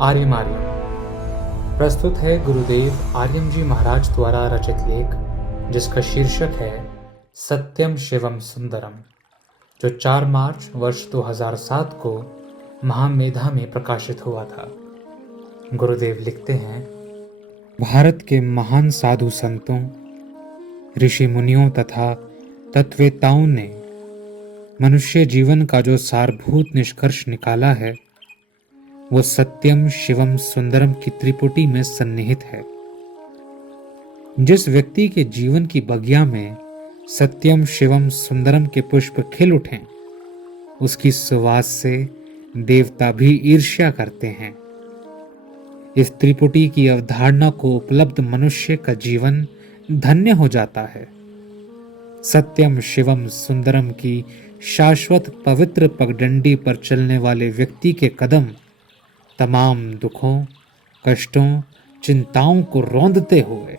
आर्यम प्रस्तुत है गुरुदेव आर्यम जी महाराज द्वारा रचित लेख, जिसका शीर्षक है सत्यम शिवम सुंदरम, जो 4 मार्च वर्ष 2007 को महामेधा में प्रकाशित हुआ था। गुरुदेव लिखते हैं, भारत के महान साधु संतों, ऋषि मुनियों तथा तत्ववेताओं ने मनुष्य जीवन का जो सारभूत निष्कर्ष निकाला है, वो सत्यम शिवम सुंदरम की त्रिपुटी में सन्निहित है। जिस व्यक्ति के जीवन की बगिया में सत्यम शिवम सुंदरम के पुष्प खिल उठें, उसकी सुवास से देवता भी ईर्ष्या करते हैं। इस त्रिपुटी की अवधारणा को उपलब्ध मनुष्य का जीवन धन्य हो जाता है। सत्यम शिवम सुंदरम की शाश्वत पवित्र पगडंडी पर चलने वाले व्यक्ति के कदम तमाम दुखों, कष्टों, चिंताओं को रौंदते हुए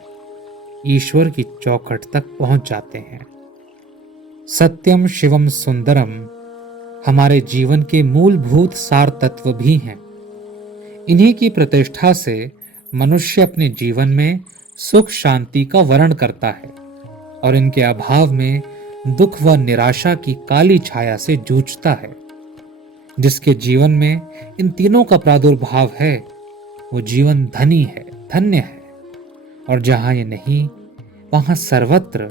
ईश्वर की चौखट तक पहुंच जाते हैं। सत्यम शिवम सुंदरम हमारे जीवन के मूलभूत सार तत्व भी हैं। इन्हीं की प्रतिष्ठा से मनुष्य अपने जीवन में सुख शांति का वर्ण करता है और इनके अभाव में दुख व निराशा की काली छाया से जूझता है। जिसके जीवन में इन तीनों का प्रादुर्भाव है, वो जीवन धनी है, धन्य है। और जहां ये नहीं, वहां सर्वत्र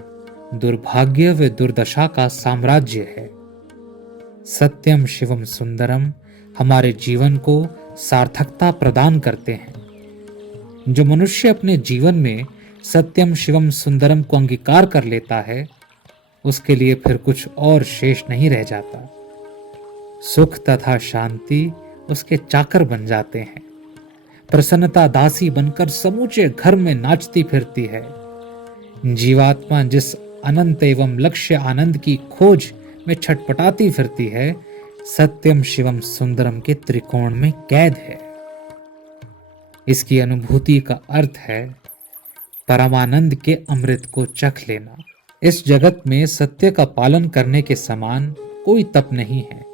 दुर्भाग्य व दुर्दशा का साम्राज्य है। सत्यम शिवम सुंदरम हमारे जीवन को सार्थकता प्रदान करते हैं। जो मनुष्य अपने जीवन में सत्यम शिवम सुंदरम को अंगीकार कर लेता है, उसके लिए फिर कुछ और शेष नहीं रह जाता। सुख तथा शांति उसके चाकर बन जाते हैं। प्रसन्नता दासी बनकर समूचे घर में नाचती फिरती है। जीवात्मा जिस अनंत एवं लक्ष्य आनंद की खोज में छटपटाती फिरती है, सत्यम शिवम सुंदरम के त्रिकोण में कैद है। इसकी अनुभूति का अर्थ है परमानंद के अमृत को चख लेना। इस जगत में सत्य का पालन करने के समान कोई तप नहीं है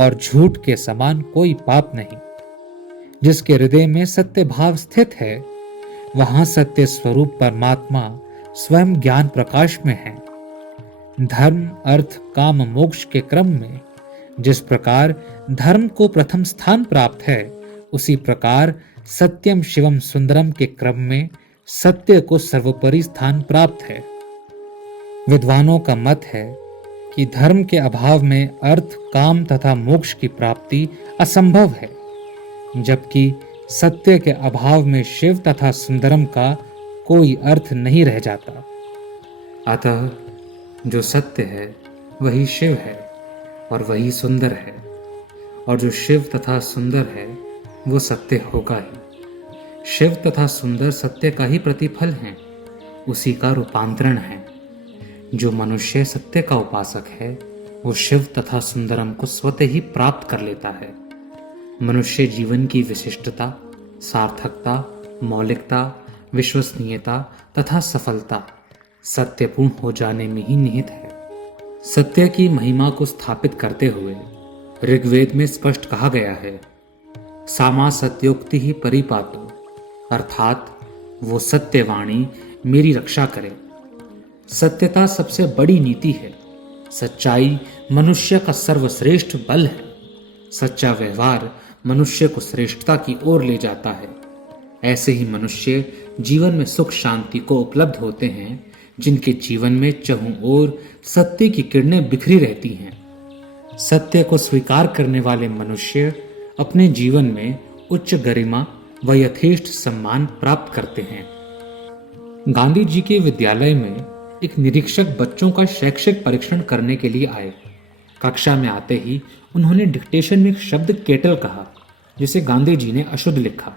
और झूठ के समान कोई पाप नहीं। जिसके हृदय में सत्य भाव स्थित है, वहां सत्य स्वरूप परमात्मा स्वयं ज्ञान प्रकाश में है। धर्म, अर्थ, काम, मोक्ष के क्रम में जिस प्रकार धर्म को प्रथम स्थान प्राप्त है, उसी प्रकार सत्यम शिवम सुंदरम के क्रम में सत्य को सर्वोपरि स्थान प्राप्त है। विद्वानों का मत है कि धर्म के अभाव में अर्थ, काम तथा मोक्ष की प्राप्ति असंभव है, जबकि सत्य के अभाव में शिव तथा सुंदरम का कोई अर्थ नहीं रह जाता। अतः जो सत्य है वही शिव है और वही सुंदर है, और जो शिव तथा सुंदर है वो सत्य होगा ही। शिव तथा सुंदर सत्य का ही प्रतिफल है, उसी का रूपांतरण है। जो मनुष्य सत्य का उपासक है, वो शिव तथा सुंदरम को स्वतः ही प्राप्त कर लेता है। मनुष्य जीवन की विशिष्टता, सार्थकता, मौलिकता, विश्वसनीयता तथा सफलता सत्यपूर्ण हो जाने में ही निहित है। सत्य की महिमा को स्थापित करते हुए ऋग्वेद में स्पष्ट कहा गया है, सामा सत्योक्ति ही परिपातो, अर्थात वो सत्यवाणी मेरी रक्षा करे। सत्यता सबसे बड़ी नीति है। सच्चाई मनुष्य का सर्वश्रेष्ठ बल है। सच्चा व्यवहार मनुष्य को श्रेष्ठता की ओर ले जाता है। ऐसे ही मनुष्य जीवन में सुख शांति को उपलब्ध होते हैं, जिनके जीवन में चहुं ओर सत्य की किरणें बिखरी रहती हैं। सत्य को स्वीकार करने वाले मनुष्य अपने जीवन में उच्च गरिमा व यथेष्ट सम्मान प्राप्त करते हैं। गांधी जी के विद्यालय में एक निरीक्षक बच्चों का शैक्षिक परीक्षण करने के लिए आए। कक्षा में आते ही उन्होंने डिक्टेशन में एक शब्द केटल कहा, जिसे गांधी जी ने अशुद्ध लिखा।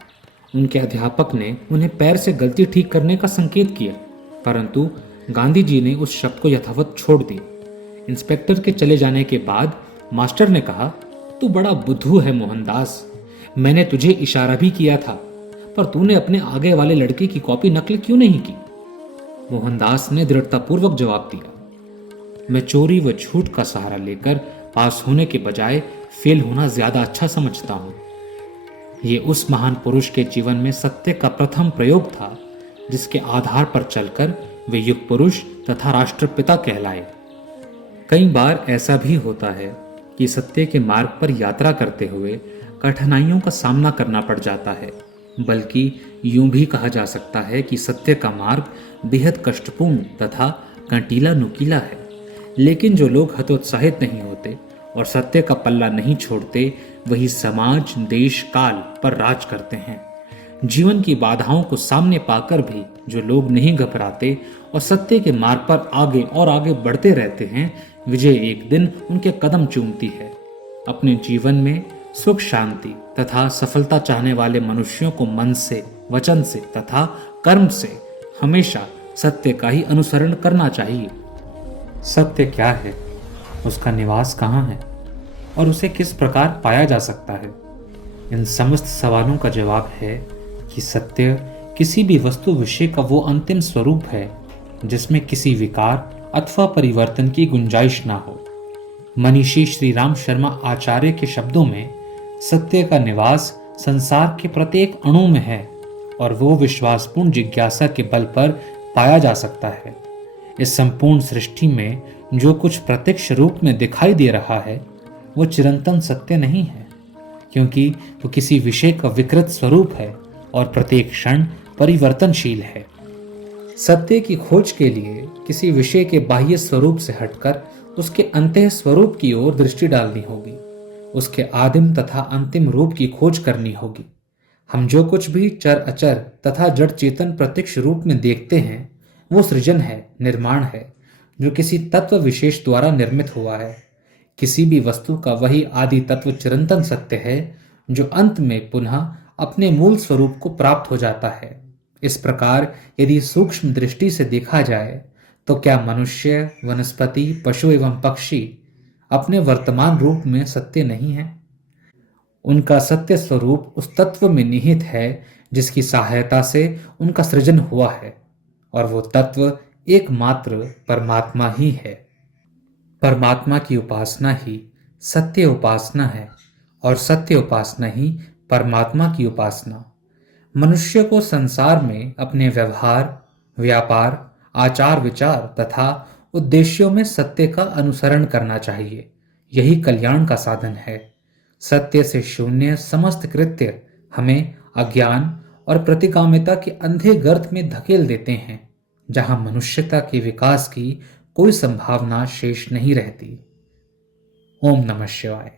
उनके अध्यापक ने उन्हें पैर से गलती ठीक करने का संकेत किया, परंतु गांधी जी ने उस शब्द को यथावत छोड़ दिया। इंस्पेक्टर के चले जाने के बाद मास्टर ने कहा, तू बड़ा बुद्धू है मोहनदास, मैंने तुझे इशारा भी किया था, पर तूने अपने आगे वाले लड़के की कॉपी नकल क्यों नहीं की? मोहनदास ने दृढ़तापूर्वक जवाब दिया, मैं चोरी व झूठ का सहारा लेकर पास होने के बजाय फेल होना ज्यादा अच्छा समझता हूं। ये उस महान पुरुष के जीवन में सत्य का प्रथम प्रयोग था जिसके आधार पर चलकर वे युग पुरुष तथा राष्ट्रपिता कहलाए। कई बार ऐसा भी होता है कि सत्य के मार्ग पर यात्रा करते हुए कठिनाइयों का सामना करना पड़ जाता है, बल्कि यूं भी कहा जा सकता है कि सत्य का मार्ग बेहद कष्टपूर्ण तथा कंटीला नुकीला है। लेकिन जो लोग हतोत्साहित नहीं होते और सत्य का पल्ला नहीं छोड़ते, वही समाज, देश, काल पर राज करते हैं। जीवन की बाधाओं को सामने पाकर भी जो लोग नहीं घबराते और सत्य के मार्ग पर आगे और आगे बढ़ते रहते हैं, विजय एक दिन उनके कदम चूमती है। अपने जीवन में सुख, शांति तथा सफलता चाहने वाले मनुष्यों को मन से, वचन से तथा कर्म से हमेशा सत्य का ही अनुसरण करना चाहिए। सत्य क्या है, उसका निवास कहाँ है और उसे किस प्रकार पाया जा सकता है? इन समस्त सवालों का जवाब है कि सत्य किसी भी वस्तु विषय का वो अंतिम स्वरूप है जिसमें किसी विकार अथवा परिवर्तन की गुंजाइश ना हो। मनीषी श्री राम शर्मा आचार्य के शब्दों में सत्य का निवास संसार के प्रत्येक अणु में है और वो विश्वासपूर्ण जिज्ञासा के बल पर पाया जा सकता है। इस संपूर्ण सृष्टि में जो कुछ प्रत्यक्ष रूप में दिखाई दे रहा है वो चिरंतन सत्य नहीं है, क्योंकि वो किसी विषय का विकृत स्वरूप है और प्रत्येक क्षण परिवर्तनशील है। सत्य की खोज के लिए किसी विषय के बाह्य स्वरूप से हटकर उसके अंतः स्वरूप की ओर दृष्टि डालनी होगी, उसके आदिम तथा अंतिम रूप की खोज करनी होगी। हम जो कुछ भी चर अचर तथा जड़ चेतन प्रत्यक्ष रूप में देखते हैं वो सृजन है, निर्माण है, जो किसी तत्व विशेष द्वारा निर्मित हुआ है। किसी भी वस्तु का वही आदि तत्व चिरंतन सत्य है जो अंत में पुनः अपने मूल स्वरूप को प्राप्त हो जाता है। इस प्रकार यदि सूक्ष्म दृष्टि से देखा जाए तो क्या मनुष्य, वनस्पति, पशु एवं पक्षी अपने वर्तमान रूप में सत्य नहीं है? उनका सत्य स्वरूप उस तत्व में निहित है जिसकी सहायता से उनका सृजन हुआ है, और वो तत्व एकमात्र परमात्मा ही है। परमात्मा की उपासना ही सत्य उपासना है और सत्य उपासना ही परमात्मा की उपासना। मनुष्य को संसार में अपने व्यवहार, व्यापार, आचार विचार तथा उद्देश्यों में सत्य का अनुसरण करना चाहिए। यही कल्याण का साधन है। सत्य से शून्य समस्त कृत्य हमें अज्ञान और प्रतिकामिता के अंधे गर्त में धकेल देते हैं, जहां मनुष्यता के विकास की कोई संभावना शेष नहीं रहती। ओम नमः शिवाय।